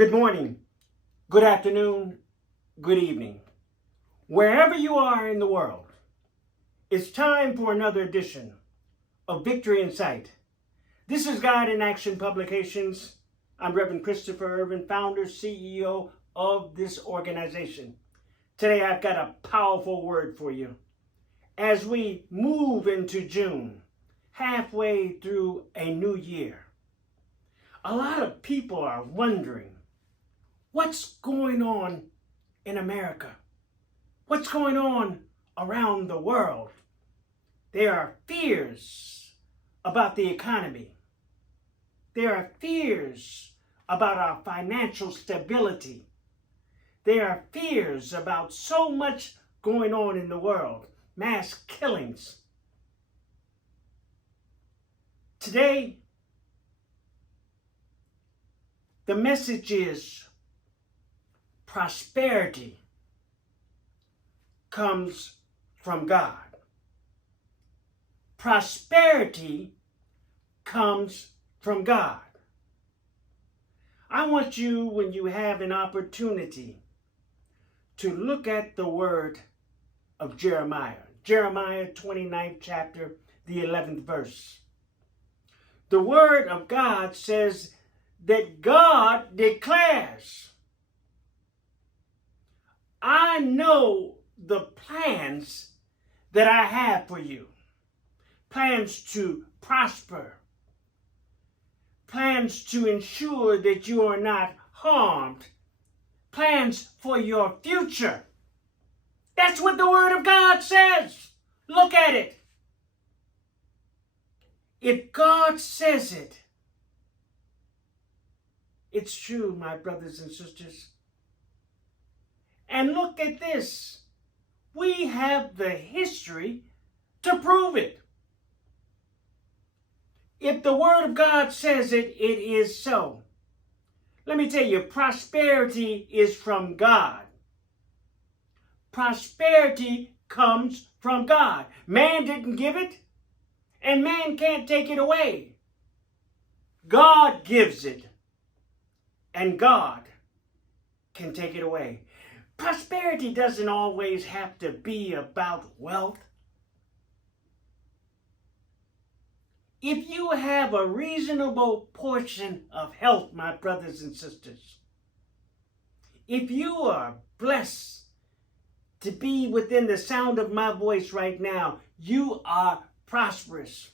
Good morning, good afternoon, good evening. Wherever you are in the world, it's time for another edition of Victory in Sight. This is God in Action Publications. I'm Reverend Christopher Ervin, founder, CEO of this organization. Today I've got a powerful word for you. As we move into June, halfway through a new year, a lot of people are wondering, what's going on in America? What's going on around the world? There are fears about the economy. There are fears about our financial stability. There are fears about so much going on in the world, mass killings. Today, the message is prosperity comes from God. Prosperity comes from God. I want you, when you have an opportunity, to look at the word of Jeremiah. Jeremiah 29th chapter, the 11th verse. The word of God says that God declares, I know the plans that I have for you. Plans to prosper. Plans to ensure that you are not harmed. Plans for your future. That's what the Word of God says. Look at it. If God says it, it's true, my brothers and sisters. And look at this. We have the history to prove it. If the Word of God says it, it is so. Let me tell you, prosperity is from God. Prosperity comes from God. Man didn't give it, and man can't take it away. God gives it, and God can take it away. Prosperity doesn't always have to be about wealth. If you have a reasonable portion of health, my brothers and sisters, if you are blessed to be within the sound of my voice right now, you are prosperous.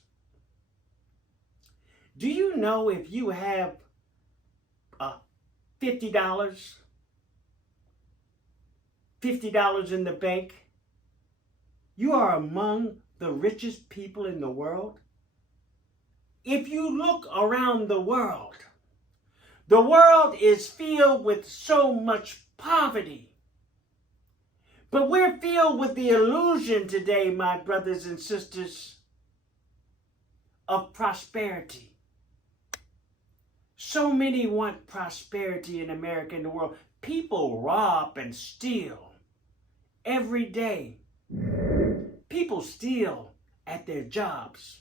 Do you know if you have $50 in the bank, you are among the richest people in the world? If you look around the world is filled with so much poverty. But we're filled with the illusion today, my brothers and sisters, of prosperity. So many want prosperity in America and the world. People rob and steal every day. People steal at their jobs.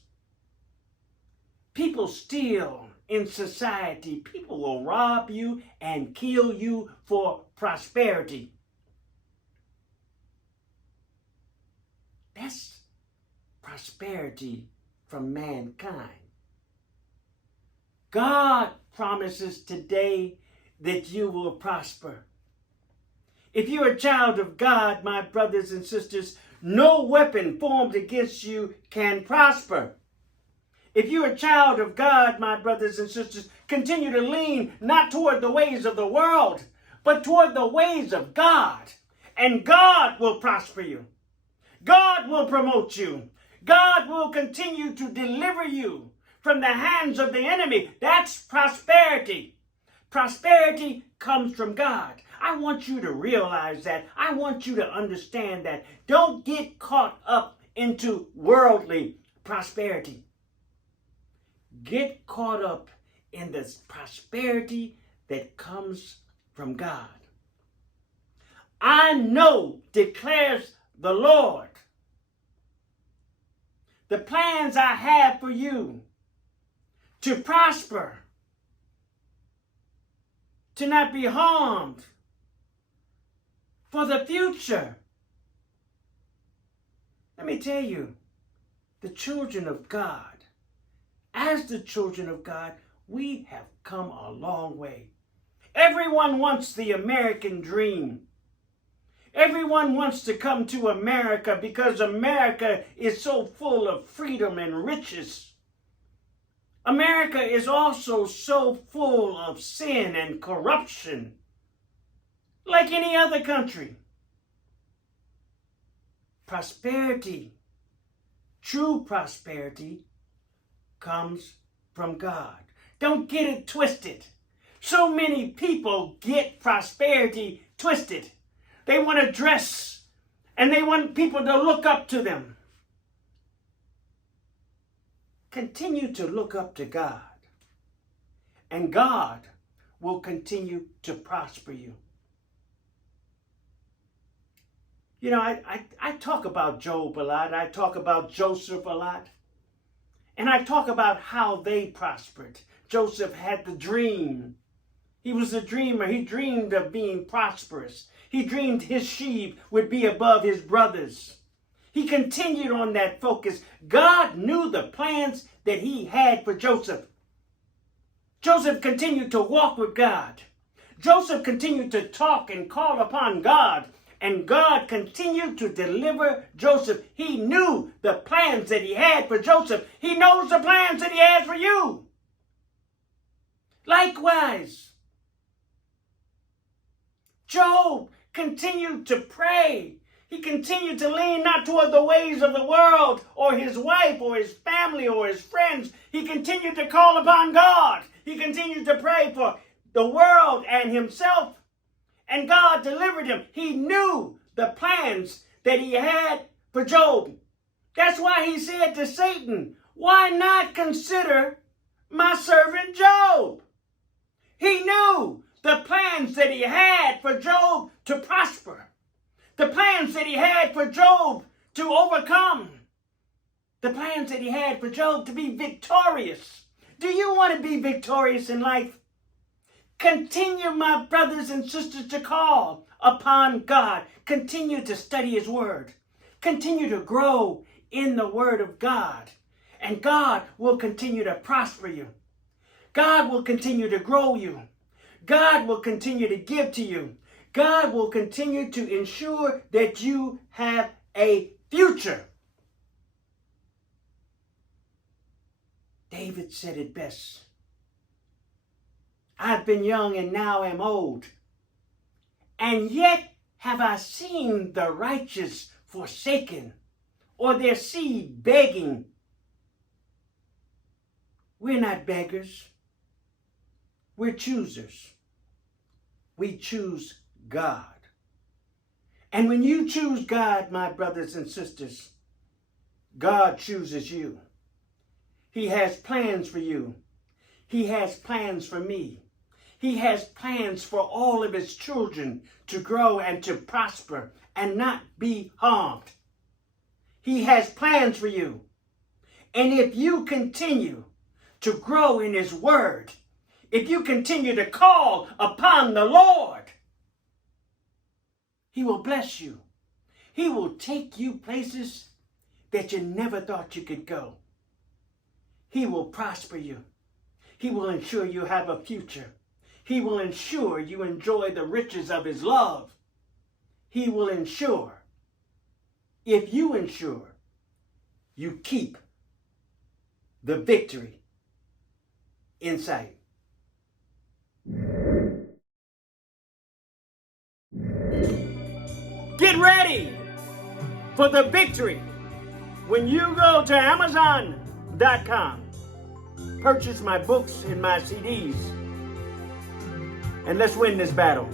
People steal in society. People will rob you and kill you for prosperity. That's prosperity from mankind. God promises today that you will prosper. If you're a child of God, my brothers and sisters, no weapon formed against you can prosper. If you're a child of God, my brothers and sisters, continue to lean not toward the ways of the world, but toward the ways of God. And God will prosper you. God will promote you. God will continue to deliver you from the hands of the enemy. That's prosperity. Prosperity comes from God. I want you to realize that. I want you to understand that. Don't get caught up into worldly prosperity. Get caught up in the prosperity that comes from God. I know, declares the Lord, the plans I have for you to prosper to not be harmed, for the future. Let me tell you, the children of God, as the children of God, we have come a long way. Everyone wants the American dream. Everyone wants to come to America because America is so full of freedom and riches. America is also so full of sin and corruption, like any other country. Prosperity, true prosperity, comes from God. Don't get it twisted. So many people get prosperity twisted. They want to dress and they want people to look up to them. Continue to look up to God, and God will continue to prosper you. You know, I talk about Job a lot. I talk about Joseph a lot. And I talk about how they prospered. Joseph had the dream. He was a dreamer. He dreamed of being prosperous. He dreamed his sheep would be above his brothers. He continued on that focus. God knew the plans that he had for Joseph. Joseph continued to walk with God. Joseph continued to talk and call upon God. And God continued to deliver Joseph. He knew the plans that he had for Joseph. He knows the plans that he has for you. Likewise, Job continued to pray. He continued to lean not toward the ways of the world or his wife or his family or his friends. He continued to call upon God. He continued to pray for the world and himself. And God delivered him. He knew the plans that he had for Job. That's why he said to Satan, "Why not consider my servant Job?" He knew the plans that he had for Job to prosper. The plans that he had for Job to overcome. The plans that he had for Job to be victorious. Do you want to be victorious in life? Continue, my brothers and sisters, to call upon God. Continue to study his word. Continue to grow in the word of God. And God will continue to prosper you. God will continue to grow you. God will continue to give to you. God will continue to ensure that you have a future. David said it best. I've been young and now am old, and yet have I seen the righteous forsaken, or their seed begging. We're not beggars. We're choosers. We choose God. And when you choose God, my brothers and sisters, God chooses you. He has plans for you. He has plans for me. He has plans for all of his children to grow and to prosper and not be harmed. He has plans for you. And if you continue to grow in his word, if you continue to call upon the Lord, he will bless you. He will take you places that you never thought you could go. He will prosper you. He will ensure you have a future. He will ensure you enjoy the riches of his love. He will ensure, if you ensure, you keep the victory in sight. Get ready for the victory when you go to Amazon.com. Purchase my books and my CDs. And let's win this battle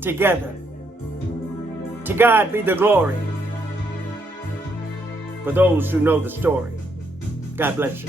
together. To God be the glory for those who know the story. God bless you.